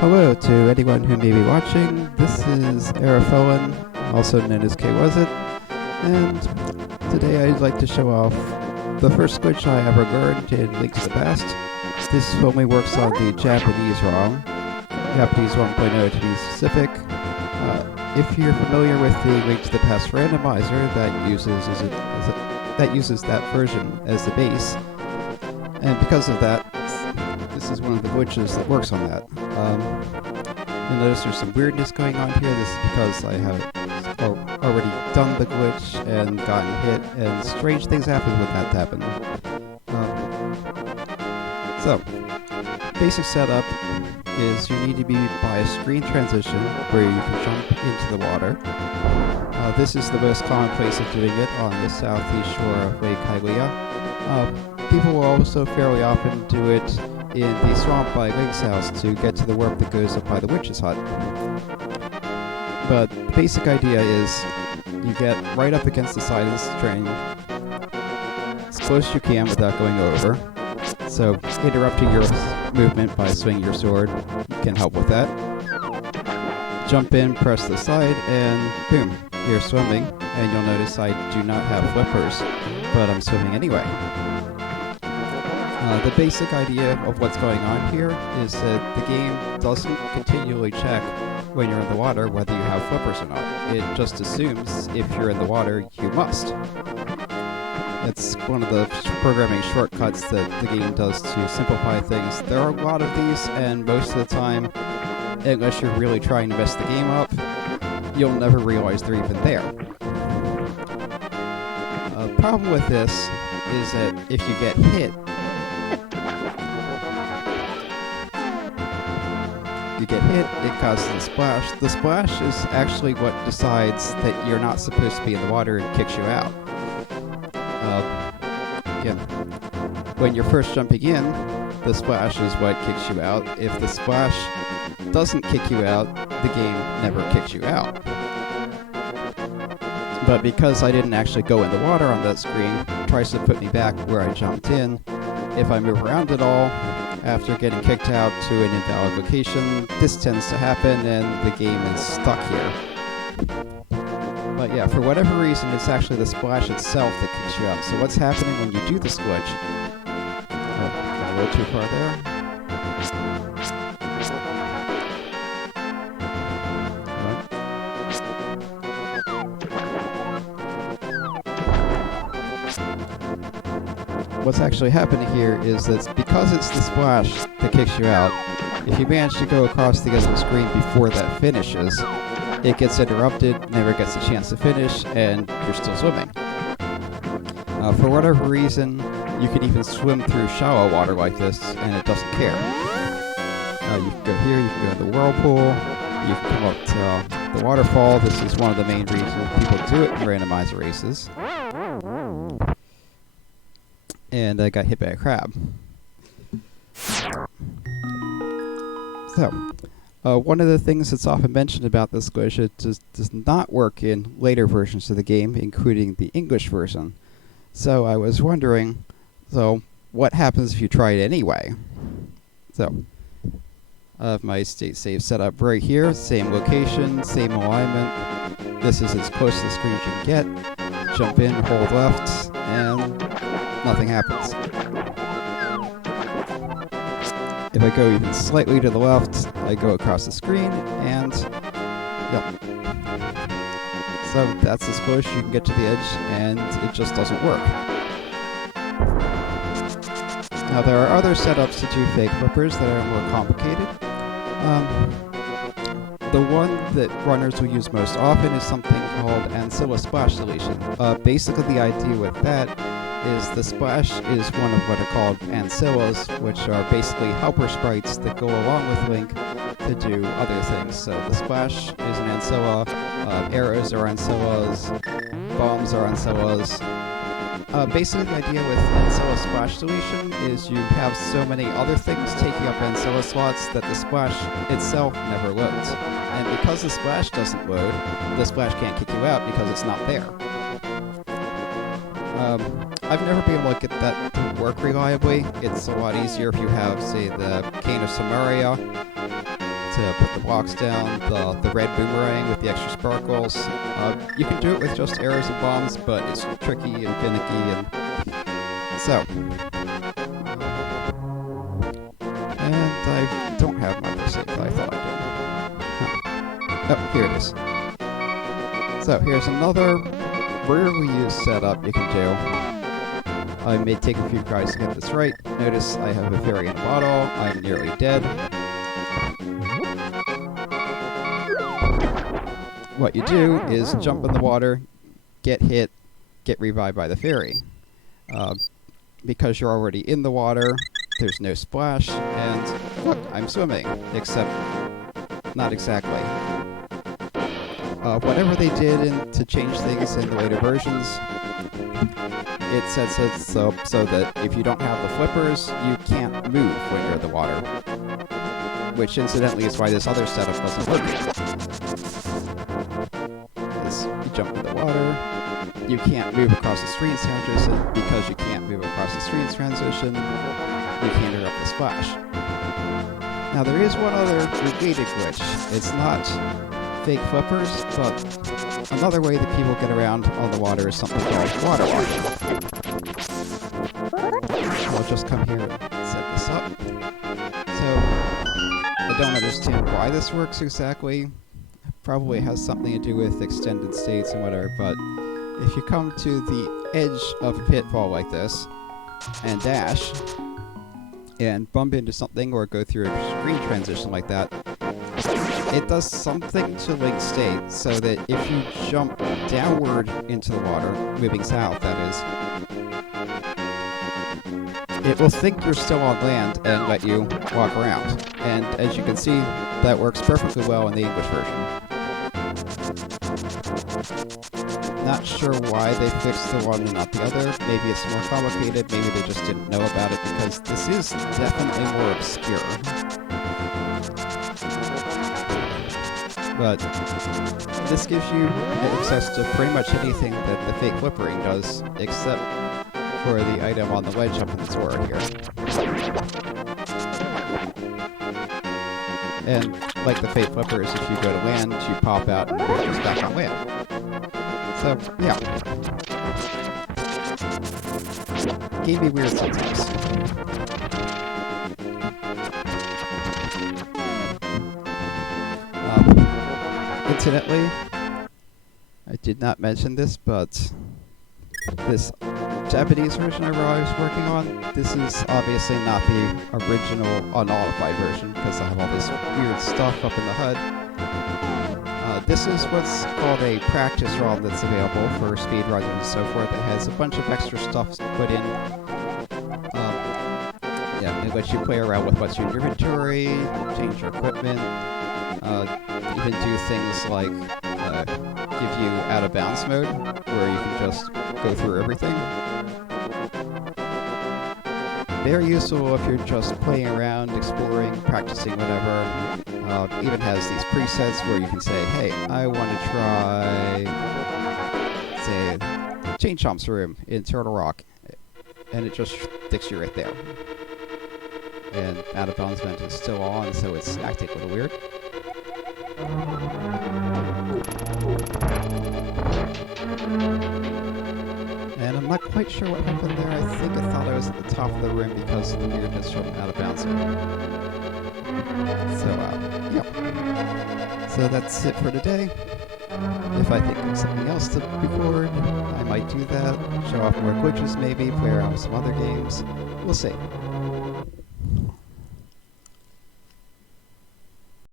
Hello to anyone who may be watching. This is Arafolan, also known as KWasIt, and today I'd like to show off the first glitch I ever learned in Link to the Past. This only works on the Japanese ROM, Japanese 1.0 to be specific. If you're familiar with the Link to the Past randomizer that uses that version as the base, and because of that, this is one of the glitches that works on that. You'll notice there's some weirdness going on here. This is because I have already done the glitch and gotten hit, and strange things happen when that happens. So, basic setup is you need to be by a screen transition where you can jump into the water. This is the most common place of doing it on the southeast shore of Lake Hylia. People will also fairly often do it in the swamp by Link's house to get to the warp that goes up by the witch's hut. But the basic idea is you get right up against the side of the string as close as you can without going over. So interrupting your movement by swinging your sword can help with that. Jump in, press the side, and boom, you're swimming. And you'll notice I do not have flippers, but I'm swimming anyway. The basic idea of what's going on here is that the game doesn't continually check when you're in the water whether you have flippers or not. It just assumes if you're in the water, you must. It's one of the programming shortcuts that the game does to simplify things. There are a lot of these, and most of the time, unless you're really trying to mess the game up, you'll never realize they're even there. The problem with this is that if you get hit, it causes a splash. The splash is actually what decides that you're not supposed to be in the water and kicks you out. Again, when you're first jumping in, the splash is what kicks you out. If the splash doesn't kick you out, the game never kicks you out. But because I didn't actually go in the water on that screen, it tries to put me back where I jumped in. If I move around at all, after getting kicked out to an invalid location, this tends to happen and the game is stuck here. But yeah, for whatever reason, it's actually the splash itself that kicks you out. So what's happening when you do this glitch? Got a little too far there. What's actually happening here is that because it's the splash that kicks you out, if you manage to go across the other screen before that finishes, it gets interrupted, never gets a chance to finish, and you're still swimming. For whatever reason, you can even swim through shallow water like this, and it doesn't care. You can go here, you can go in the whirlpool, you can come up to the waterfall. This is one of the main reasons people do it in randomizer races. And I got hit by a crab. So, one of the things that's often mentioned about this glitch, it does not work in later versions of the game, including the English version. So I was wondering, so what happens if you try it anyway? So, I have my state save set up right here, same location, same alignment. This is as close to the screen as you can get. Jump in, hold left, and nothing happens. If I go even slightly to the left, I go across the screen, and yep. So that's as close as you can get to the edge, and it just doesn't work. Now there are other setups to do fake flippers that are more complicated. The one that runners will use most often is something called Ancilla Splash Deletion. Basically the idea with that is the splash is one of what are called ancillas, which are basically helper sprites that go along with Link to do other things. So the splash is an ancilla, arrows are ancillas, bombs are ancillas. Basically the idea with ancilla splash deletion is you have so many other things taking up ancilla slots that the splash itself never loads. And because the splash doesn't load, the splash can't kick you out because it's not there. I've never been able to get that to work reliably. It's a lot easier if you have, say, the Cane of Samaria to put the blocks down, the red boomerang with the extra sparkles. You can do it with just arrows and bombs, but it's tricky and finicky, and so. And I don't have my first save that I thought I did. Oh, here it is. So here's another rarely used setup you can do. I may take a few tries to get this right. Notice I have a fairy in a bottle. I'm nearly dead. What you do is jump in the water, get hit, get revived by the fairy. Because you're already in the water, there's no splash, and look, I'm swimming, except not exactly. Whatever they did to change things in the later versions, it sets it so that if you don't have the flippers, you can't move when you're in the water. Which, incidentally, is why this other setup doesn't work. You jump in the water, you can't move across the screen transition. Because you can't move across the screen transition, you can't interrupt the splash. Now, there is one other related glitch. It's not fake flippers, but another way that people get around on the water is something called water washing. I'll just come here and set this up. So, I don't understand why this works exactly. Probably has something to do with extended states and whatever, but if you come to the edge of a pitfall like this, and dash, and bump into something or go through a screen transition like that, it does something to link state so that if you jump downward into the water, moving south that is, it will think you're still on land and let you walk around. And as you can see, that works perfectly well in the English version. Not sure why they fixed the one and not the other. Maybe it's more complicated, maybe they just didn't know about it, because this is definitely more obscure. But this gives you access to pretty much anything that the fake flippering does, except for the item on the ledge up in the Zora here. And like the fake flippers, if you go to land, you pop out and you're just back on land. So, yeah. Can be weird sometimes. Incidentally, I did not mention this, but this Japanese version I was working on, this is obviously not the original unmodified version, because I have all this weird stuff up in the HUD. This is what's called a practice ROM that's available for speedrunners and so forth. It has a bunch of extra stuff put in. It lets you play around with what's in your inventory, change your equipment, even do things like give you out of bounds mode, where you can just go through everything. Very useful if you're just playing around, exploring, practicing, whatever. Even has these presets where you can say, hey, I want to try, say, Chain Chomp's room in Turtle Rock, and it just sticks you right there. And out of bounds vent is still on, so it's acting a little weird. And I'm not quite sure what happened there. I think I thought I was at the top of the rim because of the weirdness from out of bounds. So, yeah. So that's it for today. If I think of something else to record, I might do that. Show off more glitches maybe, play around with some other games. We'll see.